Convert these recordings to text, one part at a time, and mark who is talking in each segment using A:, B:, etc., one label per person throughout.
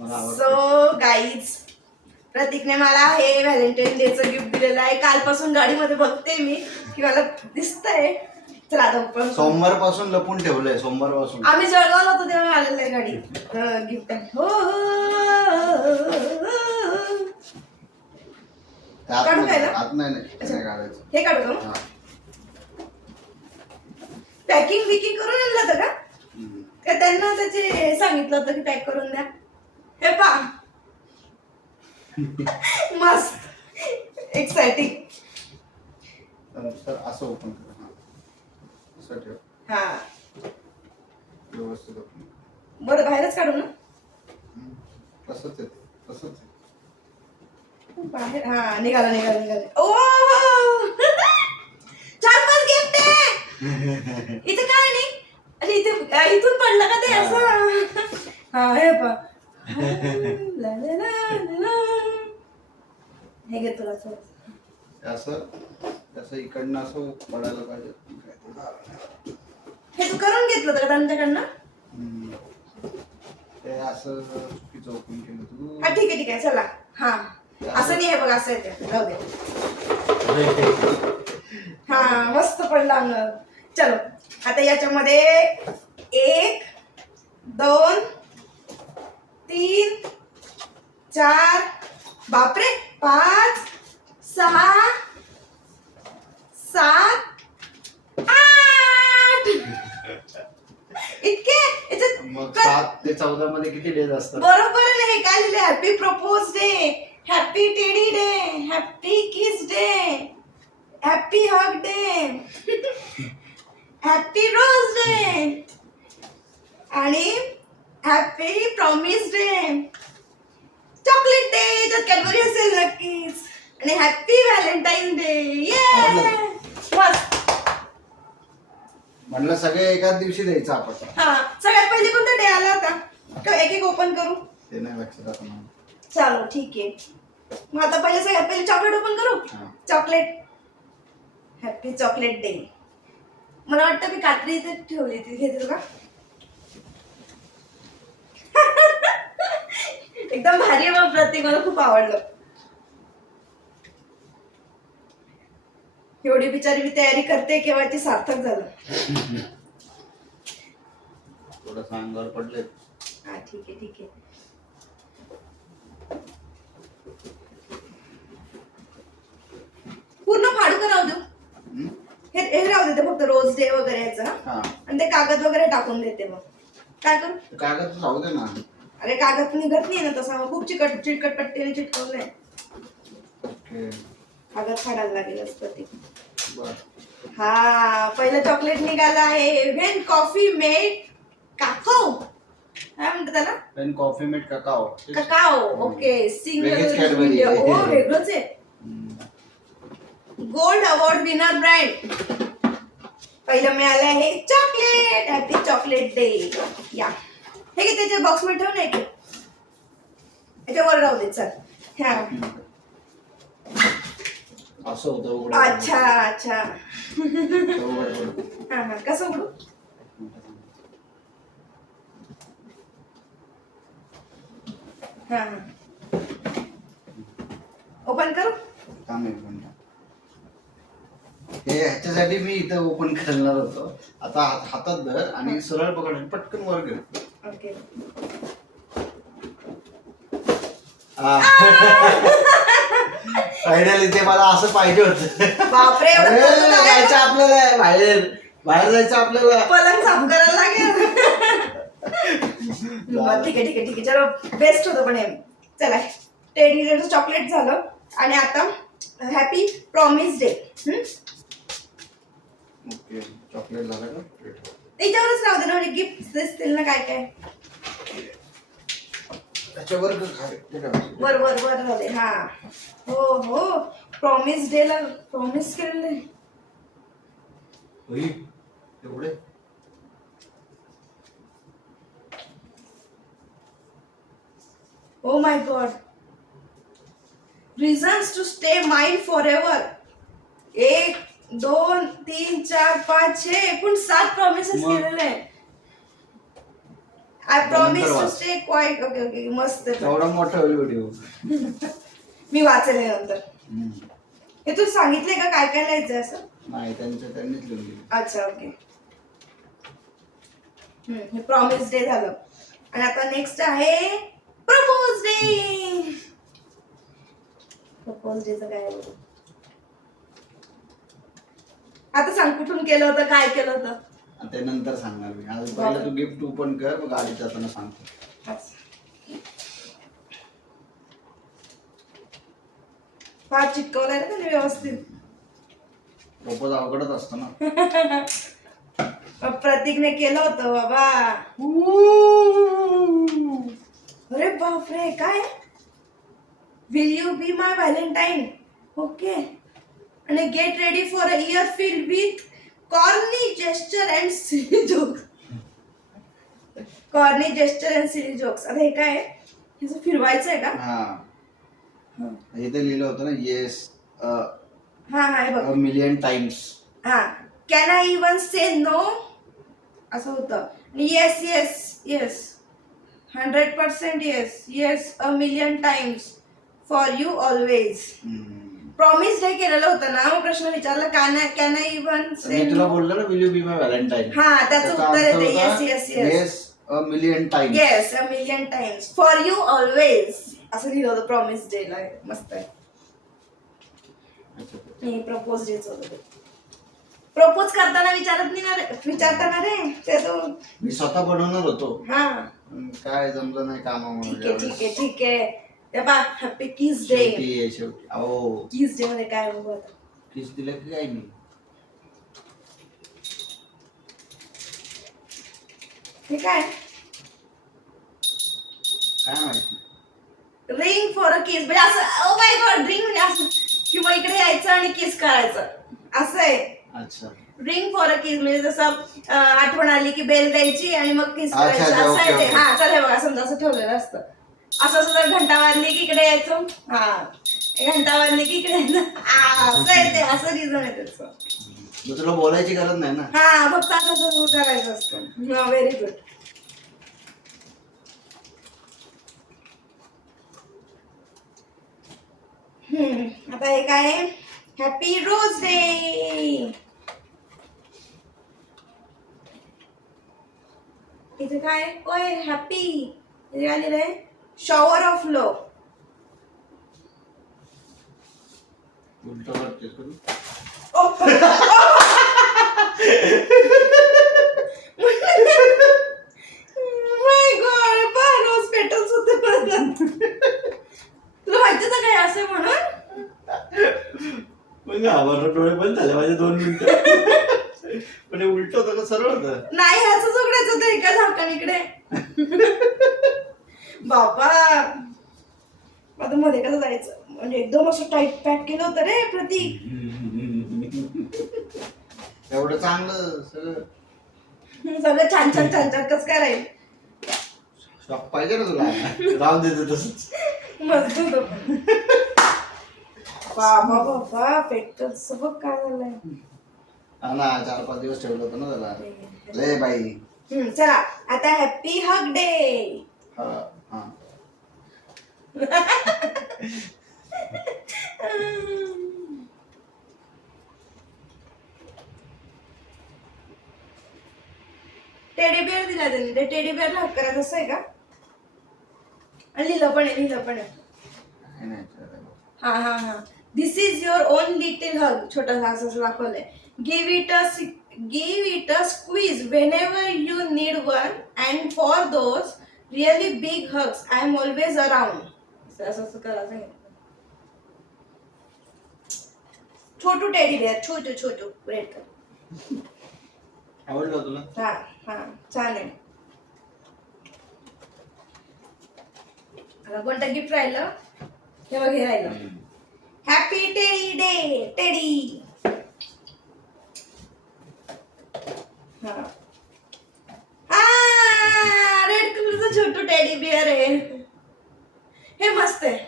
A: So guys प्रतीकने मला हे Valentine डेचं गिफ्ट दिलेलं आहे. कालपासून गाडीमध्ये बघते मी की मला दिसतंय. चला आता
B: सोमवारपासून लपून ठेवलंय सोमवारपासून
A: आम्ही जळगावला होतो तेव्हा आलेलं आहे गाडी गिफ्ट हो
B: त्यात
A: काढू काय ना?
B: आत नाही नाही. ते नाही काढायचं
A: हे काढू का
B: हा.
A: पॅकिंग बिकिंग करून आणलं होतं का?
B: हम्म.
A: का त्यांना त्याचे हे सांगितलं होतं की पॅक करून द्या? हे पा मस्त. एक्साइटिंग
B: तर असं ओपन कर. हा. असं ठेव.
A: हा.
B: व्यवस्थित ओपन
A: बरं बाहेरच काढू ना.
B: तसंच येते तसंच आहे.
A: बाहेर. हा निघाला निघाला निघाला. ओ! चार पाच गिफ्ट आहे. इथे काय नाही? आणि इथे इथून पडलं का ते? असं. हा हे पा. हे घे तुला
B: असं असं इकडनं असं पडायला पाहिजे.
A: हे तू करून घेतलं होतं का त्यांच्याकडनं.
B: ते असं चुकीचं ओपन केलं तू.
A: हा ठीक आहे ठीक आहे. चला. हा. असं नाही आहे बघ असं येते जाऊ दे. हा मस्त पडला अंगावर चलो. आता याच्यामध्ये एक दोन तीन चार बापरे पाच सहा सात आठ. इतके? याच्यात
B: मग
A: क-
B: सात ते चौदा मध्ये किती डेज असतात?
A: बरोबर आहे हे काय लिहिलंय? Happy propose day happy teddy day happy kiss day happy hug day happy rose day आणि happy promise day chocolate day याच्यात कॅडबरी असेल नक्कीच आणि हॅपी व्हॅलेंटाईन डे ये मस्त
B: म्हणलं सगळे एकाच दिवशी द्यायचं आपण.
A: हा सगळ्यात पहिले कोणता डे आला होता? का एक एक ओपन करू?
B: ते नाही लक्षात आता मला.
A: चालो ठीक आहे. मग आता पहिले सगळ्यात पहिले चॉकलेट ओपन करू?
B: हा.
A: चॉकलेट हॅपी चॉकलेट डे मला वाटतं मी कात्री इथे ठेवली ती घेते का? एकदम भारी आहे बघ प्रतीक मला खूप आवडलं. एवढी बिचारी मी तयारी करते केव्हा ती सार्थक झालं.
B: थोडंसं अंगावर पडले
A: हा ठीक आहे ठीक आहे. पूर्ण फाडू का राहू देऊ. हे हे राहू देते फक्त रोज डे वगैरे याचं. आणि ते कागद वगैरे टाकून देते मग. काय करू?
B: कागद राहू दे ना.
A: अरे कागद निघत नाही ना तसा. मग खूप चिकट चिकट पट्टीने चिटकवलंय.
B: ओके.
A: कागद फाडायला लागेल
B: बर.
A: हा पहिलं चॉकलेट निघालं आहे. व्हेन कॉफी मेड काको काय म्हणतात त्याला?
B: Pen coffee mate cacao
A: cacao okay
B: वेगळीच
A: सिंगल
B: Cadbury आहे.
A: वेगळंच आहे.
B: हम्म.
A: गोल्ड अवॉर्ड विनर ब्रँड पहिलं मिळालं आहे चॉकलेट. हॅपी चॉकलेट डे या. हे घे त्याच्या बॉक्समध्ये ठेव नाही याच्यावर राहू दे चल. हा.
B: असं होतं उघडं.
A: अच्छा अच्छा.
B: उघडं.
A: हा हा. कसं उघडू? हा हा. ओपन करू?
B: थांब एक मिनिट हे ह्याच्यासाठी मी इथं ओपन करणार होतो. आता हात- हातात धर आणि सरळ पकड आणि पटकन वर घे.
A: ओके
B: फायनली ते मला असं पाहिजे होतं.
A: बापरे एवढं
B: अरे,
A: कौतुक आहे
B: जायचं? आपल्याला. बाहेर बाहेर जायचं आपल्याला.
A: पलंग साफ करायला लागेल. बरं, ठीक आहे ठीक आहे ठीक आहे. चलो बेस्ट होतं पण हे. चला टेडी चॉकलेट झालं. आणि आता happy promise day
B: okay chocolate झालं का?
A: त्याच्यावरच राहू दे ना म्हणजे गिफ्ट दिसतील ना काय काय?
B: त्याच्यावर?
A: वर वर वर राहू दे हा. हो हो. प्रॉमिस डे ला प्रॉमिस केलेलं आहे.
B: एवढे?
A: ओ my God reasons to stay mind forever एक दोन तीन चार पाच छे एकूण सात प्रॉमिसेस
B: मग?
A: केलेले आहे I promise to
B: watch.
A: Stay quiet okay okay मस्त.
B: एवढा मोठा होईल व्हिडिओ
A: मी वाचेल हे नंतर हे तू सांगितले का? काय काय लिहायचं असं?
B: नाही त्यांच्या त्यांनीच लिहून दिली
A: अच्छा ओके हम्म, हे प्रॉमिस डे झालं. आणि आता नेक्स्ट आहे प्रपोज डे प्रपोज डेचं काय आहे? बघू. आता सांग कुठून केलं होतं काय केलं होतं?
B: आणि ते नंतर सांगणार मी. आज पहिलं तू गिफ्ट ओपन कर मग गाडी जाताना सांगतो.
A: फार चिटकवलंय ना त्याने व्यवस्थित.
B: प्रपोज अवघडच असतो ना.
A: मग प्रतीकने केलं होतं बाबा. अरे बापरे काय? Will you be my valentine okay आणि get ready for a year filled with corny gesture and silly jokes corny gesture and silly jokes आता हे काय? ह्याचं फिरवायचं आहे का?
B: हा.
A: हं.
B: हे ते लिहिलं होतं ना येस
A: हा हा हे बघ.
B: मिलियन टाइम्स
A: हा. Can I even say no असं होतं. Yes yes yes hundred percent yes yes a million times for you always promise day केलेलं होतं ना? मग प्रश्न विचारला कॅन आय कॅन आय
B: मी तुला बोललो ना will you be my valentine
A: हा त्याचं उत्तर येते yes yes yes
B: yes a million times
A: yes a million times for you always असं लिहिलं होतं प्रॉमिस डेला मस्त आहे. मी प्रपोज डेच होतं. प्रपोज करताना विचारत नाही ना रे विचारताना रे ते तो
B: मी स्वतः बनवणार होतो.
A: हा.
B: काय जमलं नाही
A: ठीक आहे ठीक आहे ठीक आहे. ते बा हॅपी किस डे
B: शेवटी आहे, शेवटी. अहो.
A: किस डे मध्ये काय आता?
B: किस दिलं की काय मी?
A: हे काय?
B: काय माहिती?
A: रिंग फॉर अ किस म्हणजे असं ओ माय गॉड रिंग म्हणजे असं किंवा इकडे यायचं आणि किस करायचं. असं आहे.
B: अच्छा.
A: रिंग फॉर अ किस म्हणजे जसं अं, आठवण आली की बेल द्यायची आणि मग किस
B: अच्छा,
A: करायचं.
B: अच्छा,
A: असं आहे
B: ओके,
A: ते.
B: ओके.
A: हा चल हे बघा समजा असं ठेवलेलं असतं. असं असं जर घंटा वाजली की इकडे यायचं. हा. घंटा वाजली की इकडे यायचं. असं आहे ते असं रिझन आहे त्याचं.
B: मग तुला बोलायची गरज नाही ना?
A: हा फक्त असं करायचं असतं. व्हेरी गुड हम्म आता हे काय हॅपी रोज डे इथे काय ओय हॅपी आलेलं आहे. Shower of love my God बा रोज पेटल्स होते तुला माहिती होतं काय असे म्हणून?
B: म्हणजे डोळे बंद झाले माझे दोन मिनिटं. पण उलट होतं का? सरळ होतं?
A: नाही असंच उघडायचं होतं एका झाकण इकडे. बाबा. आता मध्ये कसं जायचं? म्हणजे एकदम असं टाईट पॅक केलं होतं रे प्रतीक
B: एवढं चांगलं सगळं.
A: सगळं छान छान छान छान. कसं काय राहील?
B: शॉक पाहिजे ना तुला? राहू देते तसंच.
A: मस्त होतं. बाबा बाबा पेट्रोल बघ काय झालंय?
B: हा ना चार पाच दिवस ठेवलं होतं ना त्याला. लय बाई.
A: हम्म, चला. आता हॅपी हग डे
B: हा.
A: टेडी बिअर दिला त्यांनी. ते टेडी बिअरला हक करायचं असं आहे का? आणि लिहिलं पण आहे लिहिलं पण आहे. हा हा हा. This is your own little hug छोटासा असं असं दाखवलंय. Give it a give it a squeeze whenever you need one and for those really big hugs I am always around असं असं करा सांगितलं. छोटू टेडी बिअर छोटू छोटू. रेड कर.
B: आवडलं तुला?
A: हा हा. आता कोणतं गिफ्ट राहिलं? हे बघ हे राहिलं. हॅपी टेडी डे टेडी हा रेड कलरचं छोटू टेडी बिअर आहे हे मस्त आहे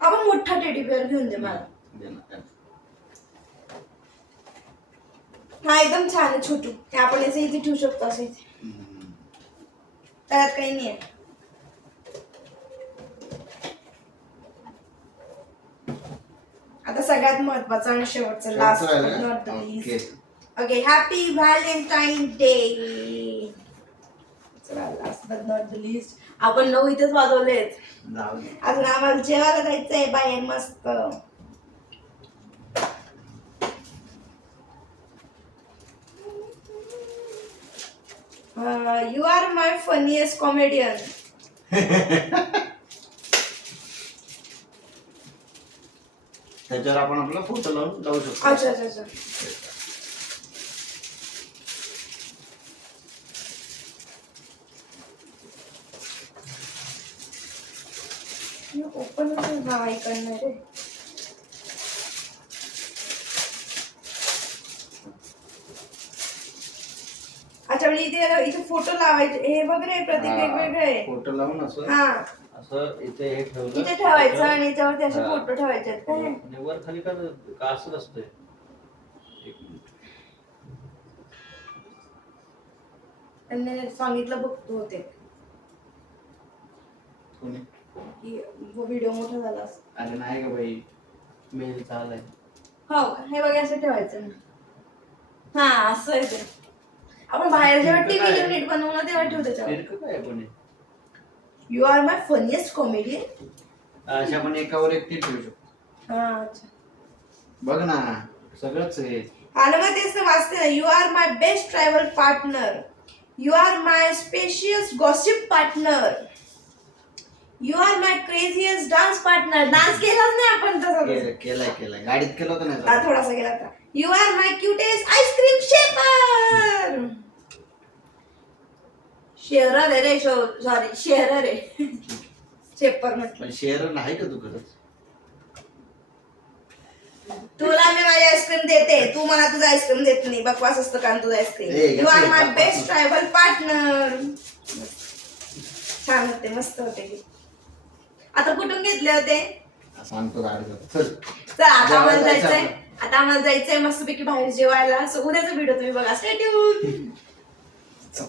A: आपण मोठा टेडी बिअर घेऊन दे मला. हा एकदम छान आहे छोटू हे आपण याचं इथे ठेवू शकतो असं इथे. त्यात काही नाही आहे आता सगळ्यात महत्त्वाचा आणि शेवटचा last not? The
B: okay.
A: Okay happy valentine day last but not the list आपण नऊ इथेच वाजवलेत. अजून आम्हाला जेवायला जायचंय बाहेर मस्त. You are my funniest comedian
B: त्याच्यावर आपण आपला फोटो लावून जाऊ शकतो.
A: अच्छा अच्छा अच्छा. हा इकडनं रे. अच्छा म्हणजे इथे इथे फोटो लावायचे. हे बघ रे प्रतीक वेगवेगळे आहे.
B: फोटो लावून असं
A: हा.
B: असं इथे हे ठेवलं.
A: इथे ठेवायचं आणि याच्यावरती असे
B: हा.
A: फोटो ठेवायचे आहेत काय
B: आणि वर खाली का का असं असतंय एक मिनिट.
A: त्यांनी सांगितलं बघतो होते
B: कोणी?
A: की व्हिडिओ मोठा झाला.
B: अरे नाही का बाई मेल चाललाय.
A: हो का? हे बघा असं ठेवायचं ना. हा असं आहे ते. आपण बाहेर जेव्हा
B: नेमकं
A: टीव्ही
B: काय?
A: युनिट बनवलं तेव्हा ठेवू त्याच्यावर.
B: फिरकं काय पण हे?
A: You are my funniest comedian
B: अशा पण एकावर एक ती ठेवू शकतो.
A: हा अच्छा.
B: बघ ना सगळंच आहे.
A: आणि मग तेच तर वाचते ना you are my best travel partner you are my specious gossip partner you are my craziest dance partner dance केलाच नाही आपण तसं.
B: केलं- केलाय केलाय. गाडीत केलं होतं नाही का?
A: थोडासा गेला होता. You are my cutest ice cream shaper sharer आहे रे सॉरी शेअरर आहे. शेपर म्हटलं.
B: पण शेअर नाही का तू खरंच?
A: तुला मी माझी आईस्क्रीम देते. तू मला तुझं आईस्क्रीम देत नाही. बकवास असतं का तुझं
B: ए,
A: ice cream you are my
B: ray,
A: best tribal partner छान होते मस्त होते. आता कुठून घेतले होते?
B: सांगतो चल.
A: तर आता आम्हाला
B: जेवायला जायचं
A: जायचंय. आता आम्हाला जायचंय मस्तपैकी बाहेर जेवायला. सो उद्याचा व्हिडिओ तुम्ही बघा. स्टेट्यून
B: चल.